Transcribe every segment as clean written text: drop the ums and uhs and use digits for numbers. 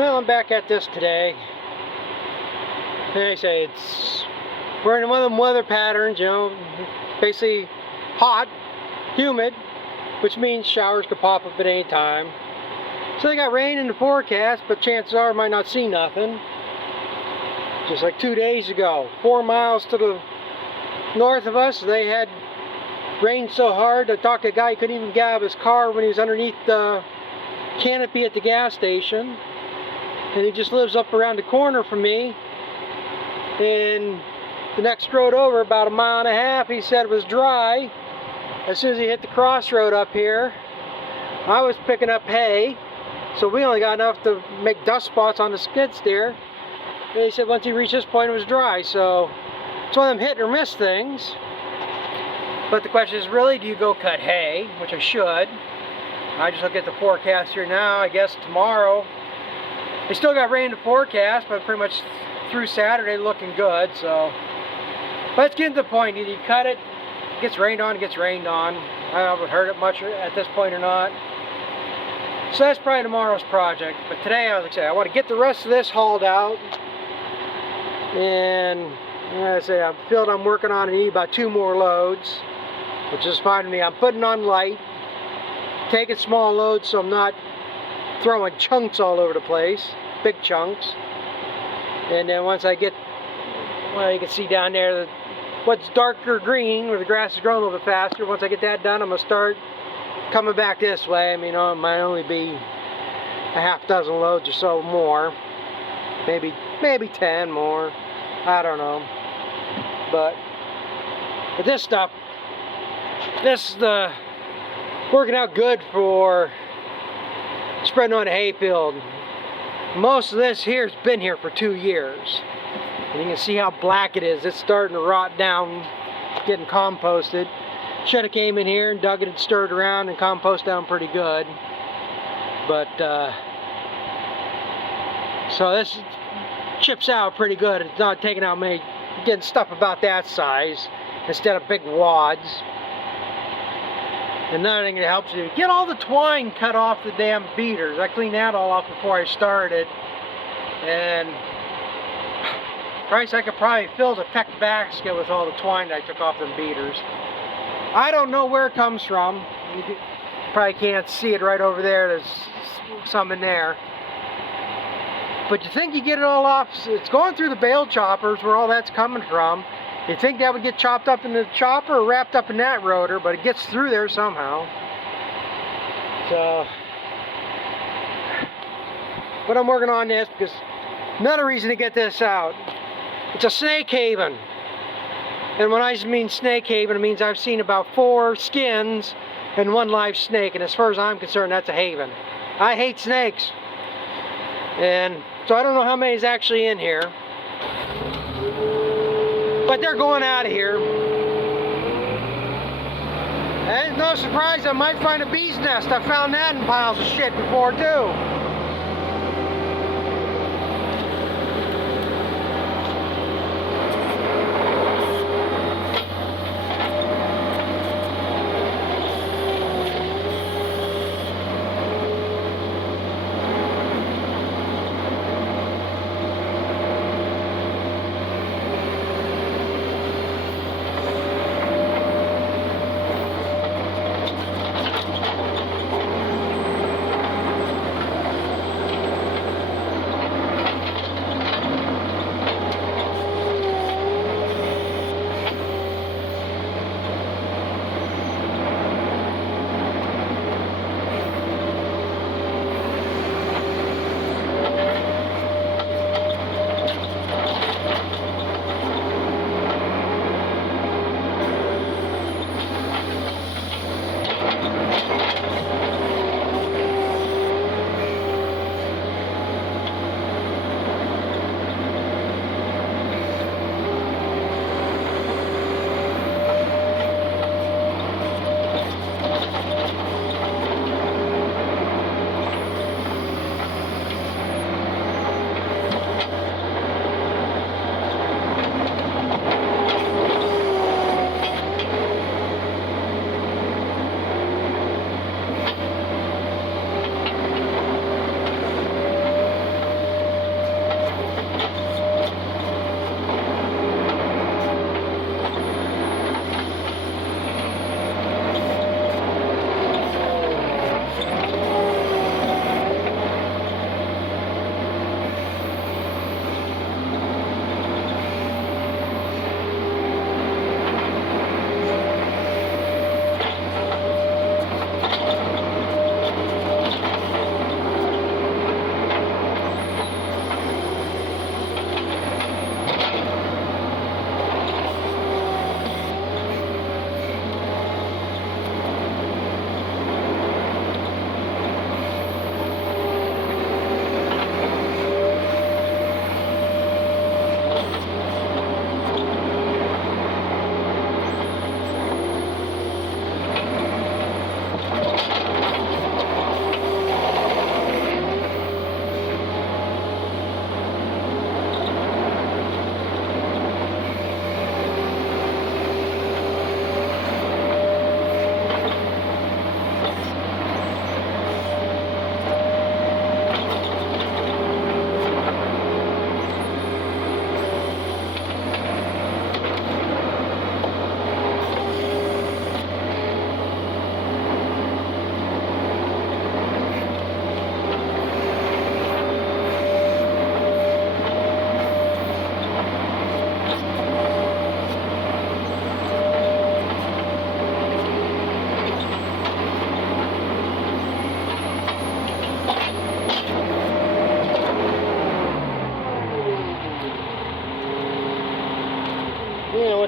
Well, I'm back at this today. And I say we're in one of them weather patterns, you know, basically hot, humid, which means showers could pop up at any time. So they got rain in the forecast, but chances are I might not see nothing. Just like 2 days ago, 4 miles to the north of us, they had rained so hard. I talked to a guy, he couldn't even get out of his car when he was underneath the canopy at the gas station. And he just lives up around the corner from me. And the next road over, about 1.5 miles, he said it was dry. As soon as he hit the crossroad up here, I was picking up hay, so we only got enough to make dust spots on the skid steer. And he said once he reached this point it was dry, so it's one of them hit or miss things. But the question is, really, do you go cut hay? Which I should. I just look at the forecast here now. I guess tomorrow, they still got rain in the forecast, but pretty much through Saturday looking good. So, but it's getting to the point. Either you cut it, it gets rained on, it gets rained on. I don't know if it hurt it much at this point or not. So that's probably tomorrow's project. But today, like I say, I want to get the rest of this hauled out. And like I say, I'm filled. I'm working on it. I need about 2 more loads, which is fine to me. I'm putting on light, taking small loads, so I'm not throwing chunks all over the place, big chunks. And then once I get, well, you can see down there what's darker green, where the grass is growing a little bit faster. Once I get that done, I'm gonna start coming back this way. I mean, it might only be a half dozen loads or so more, maybe 10 more. I don't know. But this stuff, this is working out good for spreading on a hay field. Most of this here has been here for 2 years. And you can see how black it is. It's starting to rot down, getting composted. Should have came in here and dug it and stirred around and composted down pretty good. But, so this chips out pretty good. It's not taking out many, getting stuff about that size instead of big wads. Another thing that helps you, get all the twine cut off the damn beaters. I cleaned that all off before I started. And Christ, I could probably fill the peck basket with all the twine that I took off them beaters. I don't know where it comes from. You probably can't see it right over there. There's some in there. But you think you get it all off, it's going through the bale choppers where all that's coming from. You think that would get chopped up in the chopper or wrapped up in that rotor, but it gets through there somehow. So, but I'm working on this because another reason to get this out. It's a snake haven. And when I mean snake haven, it means I've seen about 4 skins and 1 live snake. And as far as I'm concerned, that's a haven. I hate snakes. And so I don't know how many is actually in here. But they're going out of here. And it's no surprise I might find a bee's nest. I found that in piles of shit before too.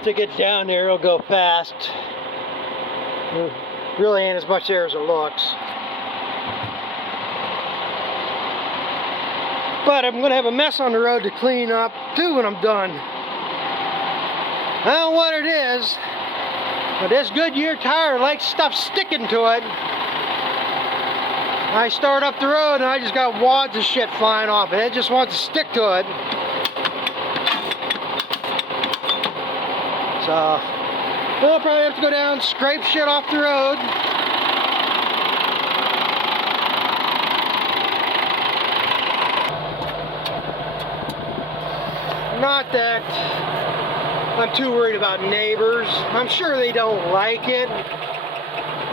Once I get down there, it'll go fast. There really ain't as much there as it looks. But I'm going to have a mess on the road to clean up too when I'm done. I don't know what it is, but this Goodyear tire likes stuff sticking to it. I start up the road and I just got wads of shit flying off it. It just wants to stick to it. So, we'll probably have to go down, scrape shit off the road. Not that I'm too worried about neighbors. I'm sure they don't like it.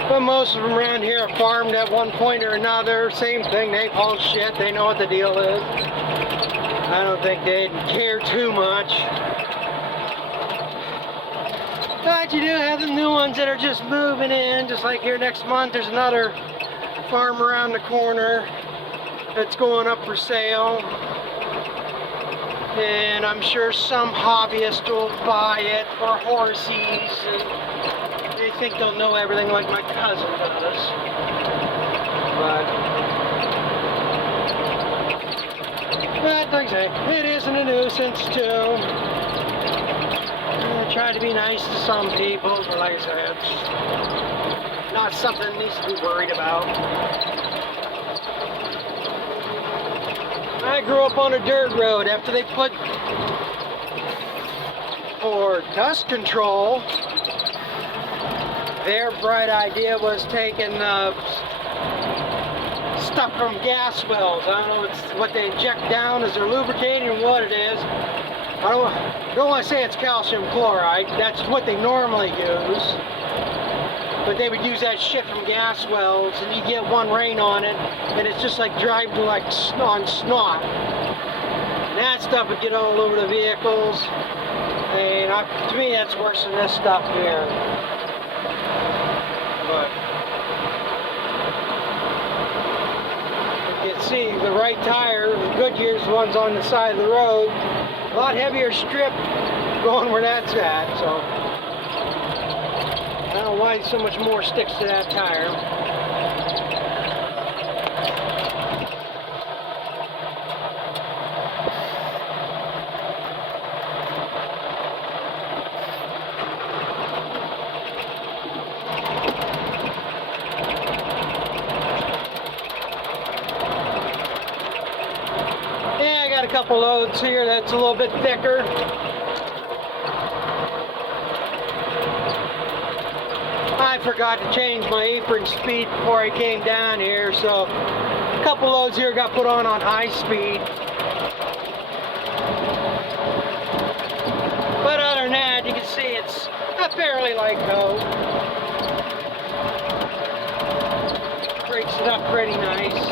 But most of them around here are farmed at one point or another. Same thing, they haul shit. They know what the deal is. I don't think they'd care too much. But you do have the new ones that are just moving in. Just like here next month, there's another farm around the corner that's going up for sale. And I'm sure some hobbyist will buy it for horsies. And they think they'll know everything like my cousin does. But like I say, it isn't a nuisance too. I try to be nice to some people, but like I said, it's not something that needs to be worried about. I grew up on a dirt road. After they put for dust control, their bright idea was taking stuff from gas wells. I don't know if it's what they inject down as their lubricating or what it is. I don't want to say it's calcium chloride. That's what they normally use. But they would use that shit from gas wells, and you get one rain on it, and it's just like driving like on snot. And that stuff would get all over the vehicles, and to me that's worse than this stuff here. But you can see the right tire, the Goodyear's one's on the side of the road, a lot heavier strip going where that's at, so. I don't know why so much more sticks to that tire. Yeah, I got a couple loads here that's a little bit thicker. I forgot to change my apron speed before I came down here, so a couple loads here got put on high speed. But other than that, you can see it's a fairly light coat. Breaks it up pretty nice.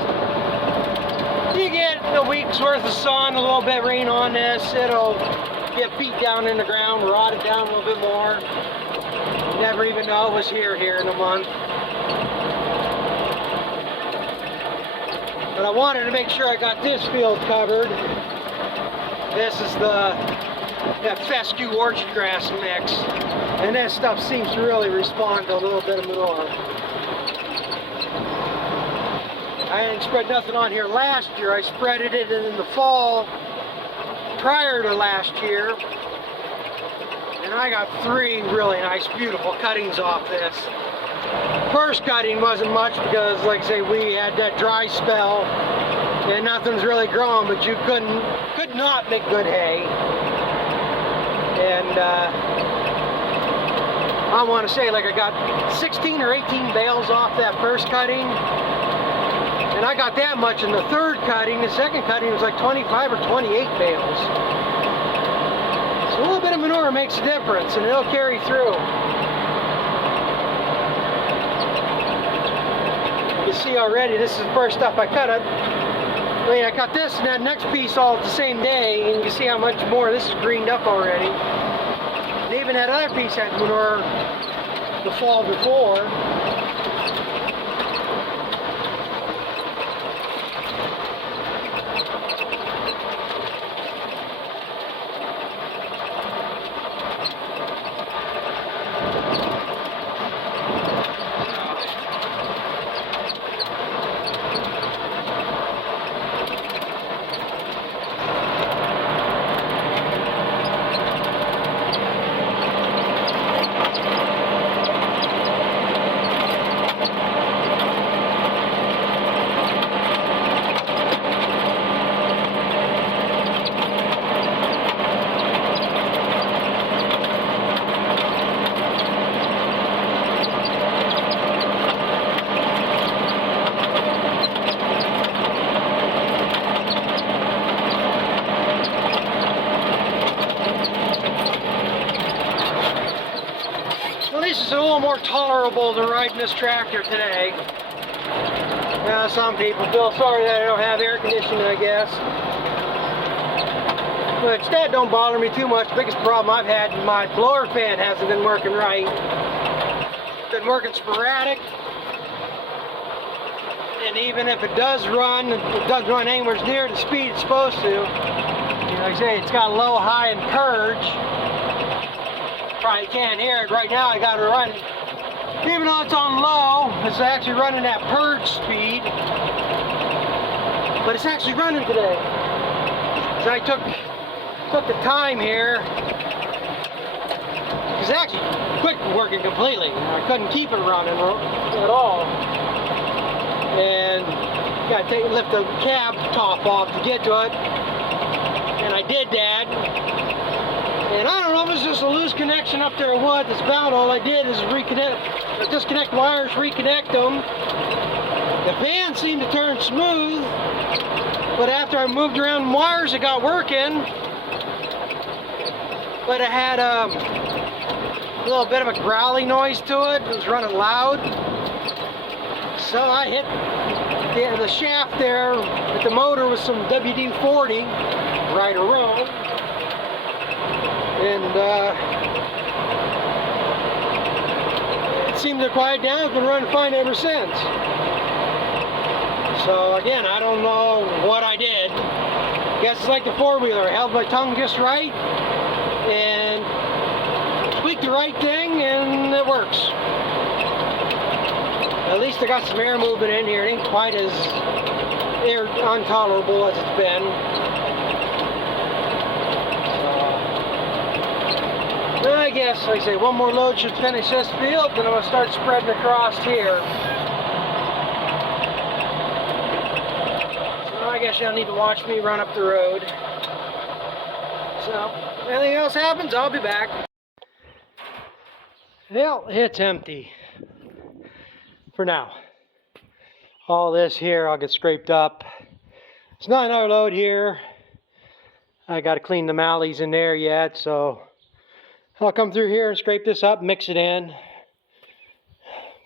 You get a week's worth of sun, a little bit of rain on this, it'll get beat down in the ground, rotted down a little bit more. Never even know it was here in a month. But I wanted to make sure I got this field covered. This is that fescue orchard grass mix. And that stuff seems to really respond to a little bit of manure. I didn't spread nothing on here last year. I spreaded it in the fall prior to last year. And I got 3 really nice, beautiful cuttings off this. First cutting wasn't much because, like I say, we had that dry spell and nothing's really growing, but you could not make good hay. And I want to say, like, I got 16 or 18 bales off that first cutting. And I got that much in the third cutting. The second cutting was like 25 or 28 bales. A little bit of manure makes a difference, and it'll carry through. You see already, this is the first stuff I cut it. I mean, I cut this and that next piece all the same day, and you can see how much more this is greened up already. And even that other piece had manure the fall before. more tolerable than riding this tractor today. Now, some people feel sorry that I don't have air conditioning, I guess. Which that don't bother me too much. The biggest problem I've had, my blower fan hasn't been working right. It's been working sporadic. And even if it does run anywhere near the speed it's supposed to. Like I say, it's got low, high, and purge. Probably can't hear it right now. I got it running. Even though it's on low, it's actually running at purge speed. But it's actually running today. So I took the time here. It's actually quit working completely. I couldn't keep it running at all. And got to lift the cab top off to get to it. And I did that. And I don't know if it's just a loose connection up there or what. It's about all I did is disconnect wires, reconnect them. The fan seemed to turn smooth, but after I moved around wires, it got working. But it had a little bit of a growling noise to it. It was running loud. So I hit the shaft there at the motor with some WD-40, right or wrong. And it seemed to quiet down. It's been running fine ever since. So again, I don't know what I did. Guess it's like the four-wheeler. I held my tongue just right and tweaked the right thing, and it works. At least I got some air movement in here. It ain't quite as air intolerable as it's been. Well, I guess, like I say, one more load should finish this field, then I'm going to start spreading across here. So I guess you'll need to watch me run up the road. So, if anything else happens, I'll be back. Well, it's empty. For now. All this here I'll get scraped up. It's not another load here. I got to clean the mallees in there yet, so I'll come through here and scrape this up, mix it in.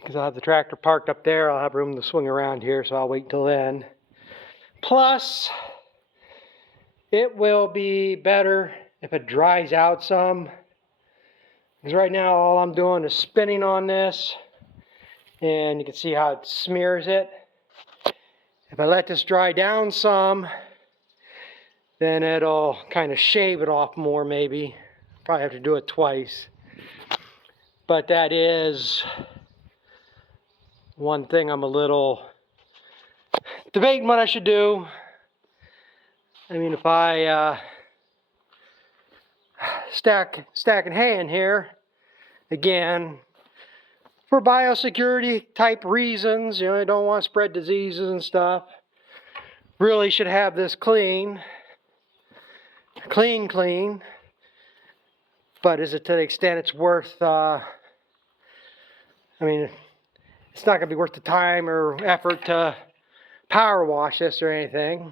Because I'll have the tractor parked up there. I'll have room to swing around here, so I'll wait till then. Plus, it will be better if it dries out some. Because right now all I'm doing is spinning on this. And you can see how it smears it. If I let this dry down some, then it'll kind of shave it off more maybe. Probably have to do it twice. But that is one thing I'm a little debating what I should do. I mean, if I stacking hay in here, again, for biosecurity type reasons, you know, I don't want to spread diseases and stuff. Really should have this clean. But is it to the extent it's worth, I mean, it's not going to be worth the time or effort to power wash this or anything,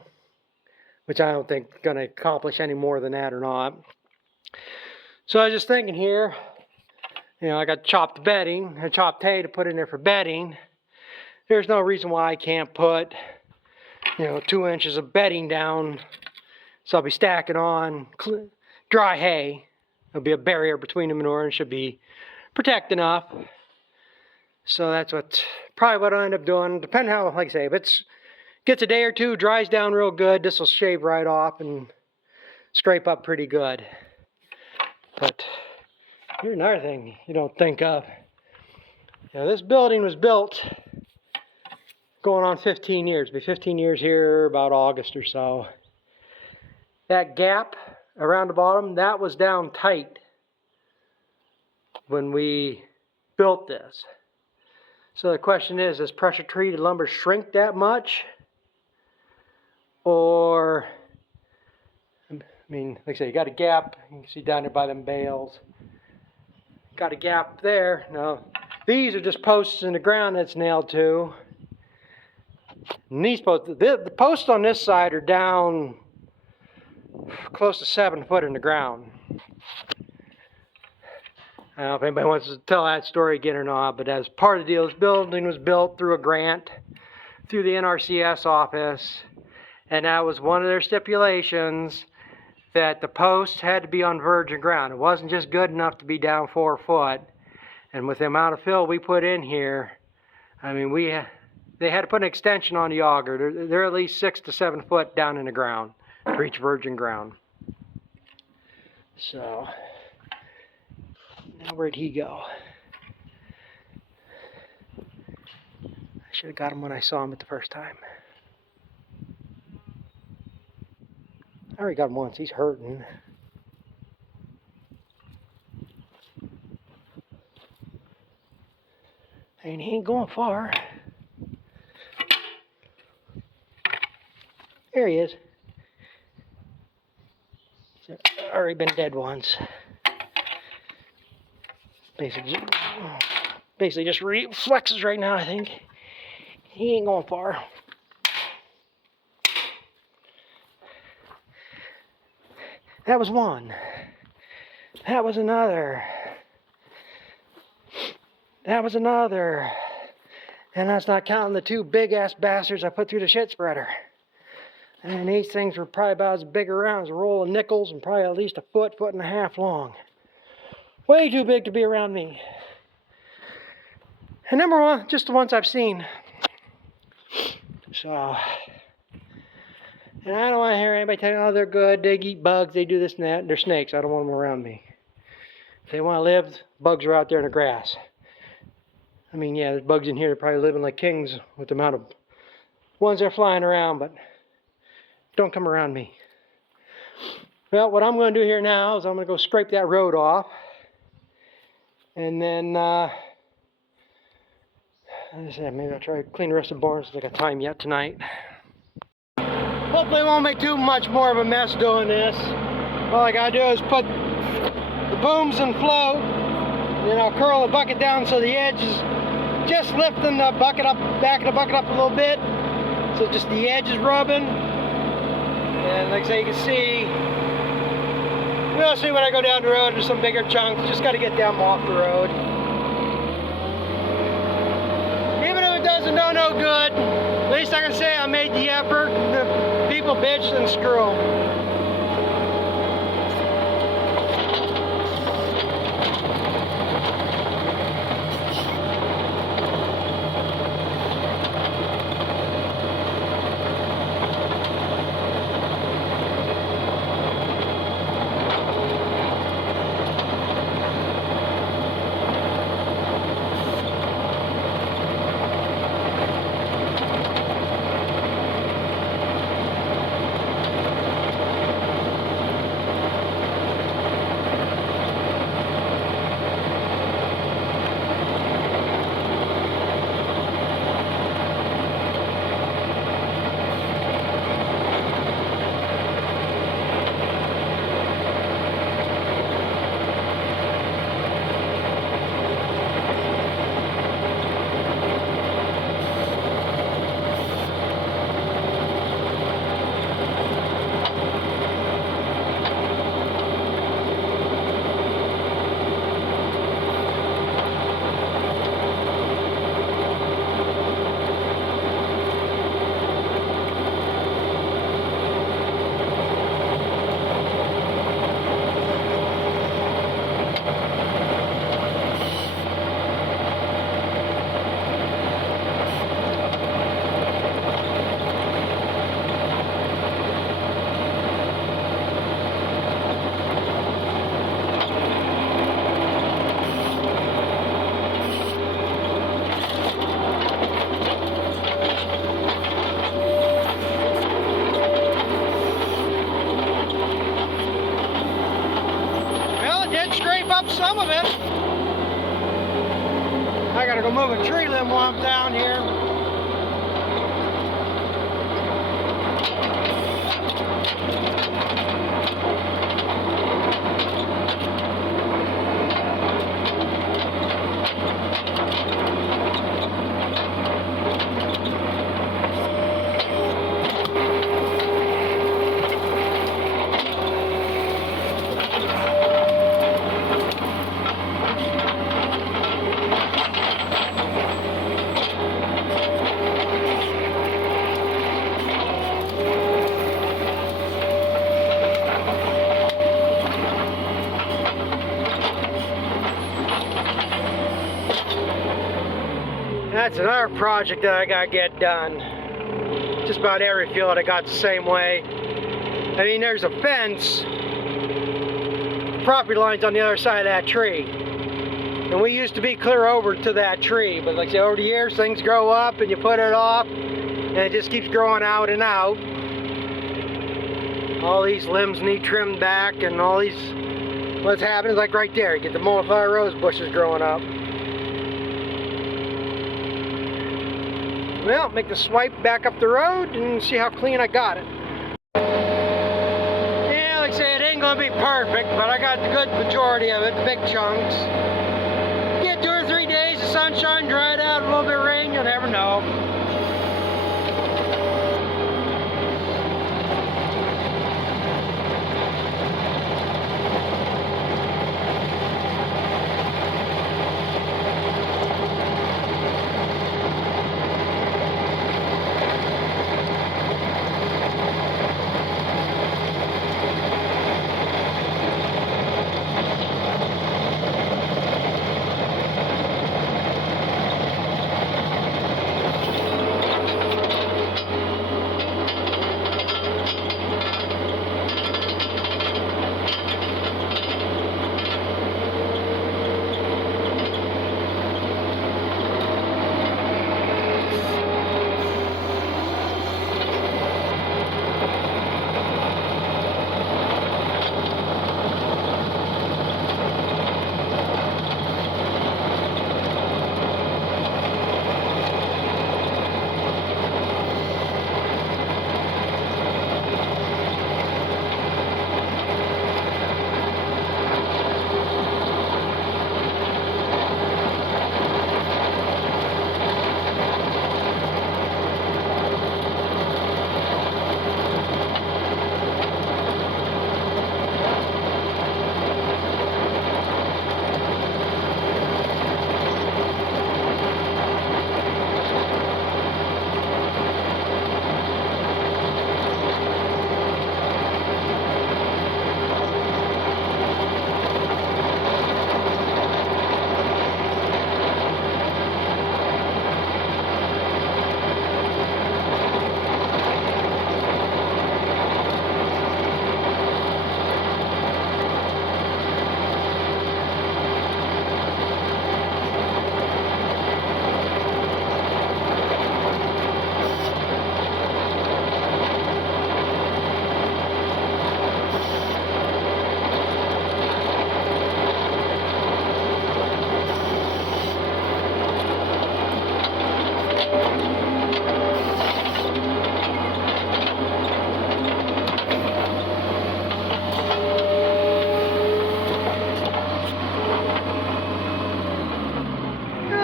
which I don't think going to accomplish any more than that or not. So I was just thinking here, you know, I got chopped bedding, and chopped hay to put in there for bedding. There's no reason why I can't put, you know, 2 inches of bedding down. So I'll be stacking on dry hay. There'll be a barrier between the manure and should be protect enough. So that's probably what I'll end up doing. Depending how, like I say, if it gets a day or two, dries down real good, this will shave right off and scrape up pretty good. But here's another thing you don't think of. You know, this building was built going on 15 years. It'll be 15 years here about August or so. That gap around the bottom, that was down tight when we built this. So the question is, does pressure treated lumber shrink that much? Or, I mean, like I say, you got a gap, you can see down there by them bales. Got a gap there. Now, these are just posts in the ground that's nailed to. And these posts, the posts on this side are down close to 7 foot in the ground. I don't know if anybody wants to tell that story again or not, but as part of the deal, this building was built through a grant through the NRCS office, and that was one of their stipulations, that the posts had to be on virgin ground. It wasn't just good enough to be down 4 foot. And with the amount of fill we put in here, I mean, they had to put an extension on the auger. They're at least 6 to 7 foot down in the ground to reach virgin ground. So, now where'd he go? I should have got him when I saw him at the first time. I already got him once. He's hurting. And he ain't going far. There he is. He's already been dead once. Basically just reflexes right now, I think. He ain't going far. That was one. That was another. That was another. And that's not counting the 2 big-ass bastards I put through the shit spreader. And these things were probably about as big around as a roll of nickels and probably at least a foot, foot and a half long. Way too big to be around me. And number one, just the ones I've seen. So, and I don't want to hear anybody tell me, oh, they're good, they eat bugs, they do this and that. They're snakes. I don't want them around me. If they want to live, bugs are out there in the grass. I mean, yeah, there's bugs in here. They're probably living like kings with the amount of ones that are flying around, but don't come around me. Well, what I'm going to do here now is I'm going to go scrape that road off. And then, as I said, maybe I'll try to clean the rest of the barn since I got time yet tonight. Hopefully it won't make too much more of a mess doing this. All I got to do is put the booms in flow. Then I'll curl the bucket down so the edge is just lifting the bucket up, backing the bucket up a little bit. So just the edge is rubbing. And like I say, you can see, we'll see when I go down the road. There's some bigger chunks. Just got to get them off the road. Even if it doesn't do no good, at least I can say I made the effort. The people bitch and screw 'em. Some of it. I gotta go move a tree limb while I'm down here. It's another project that I gotta get done. Just about every field I got the same way. I mean, there's a fence. The property line's on the other side of that tree. And we used to be clear over to that tree, but like I say, over the years things grow up and you put it off and it just keeps growing out and out. All these limbs need trimmed back, and all these, what's happening is like right there, you get the multiflower rose bushes growing up. Well, make the swipe back up the road and see how clean I got it. Yeah, like I say, it ain't gonna be perfect, but I got the good majority of it, the big chunks. Get 2 or 3 days of sunshine, dry it out, a little bit of rain, you'll never know.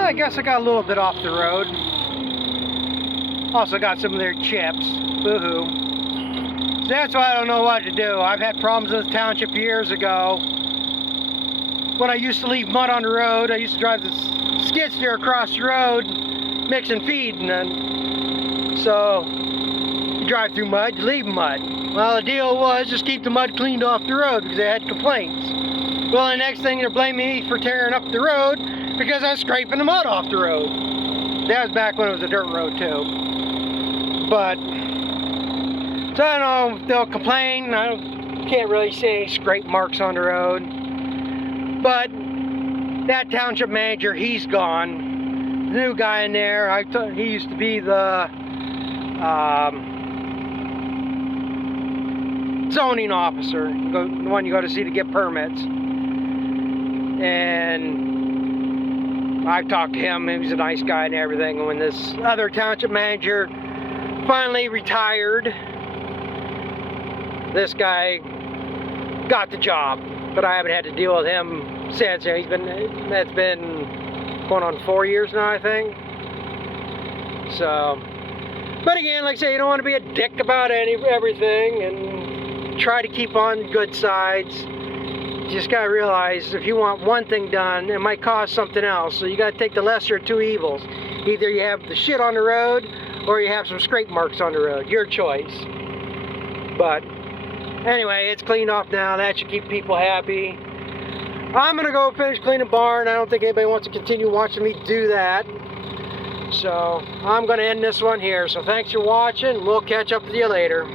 I guess I got a little bit off the road. Also got some of their chips. Boo-hoo. So that's why I don't know what to do. I've had problems in this township years ago. When I used to leave mud on the road, I used to drive the skid steer across the road, mixing feed, and then so you drive through mud, you leave mud. Well, the deal was just keep the mud cleaned off the road because they had complaints. Well, the next thing they're blaming me for tearing up the road because I was scraping the mud off the road. That was back when it was a dirt road too. But, so I don't know, they'll complain. Can't really see any scrape marks on the road. But that township manager, he's gone. The new guy in there, he used to be the zoning officer, the one you go to see to get permits. And I've talked to him, he was a nice guy and everything. And when this other township manager finally retired, this guy got the job. But I haven't had to deal with him since. That's been going on 4 years now, I think. So, but again, like I say, you don't want to be a dick about everything, and try to keep on good sides. You just gotta realize if you want one thing done, it might cost something else. So you gotta take the lesser of two evils. Either you have the shit on the road, or you have some scrape marks on the road. Your choice. But anyway, it's cleaned off now. That should keep people happy. I'm gonna go finish cleaning the barn. I don't think anybody wants to continue watching me do that. So I'm going to end this one here. So thanks for watching. We'll catch up with you later.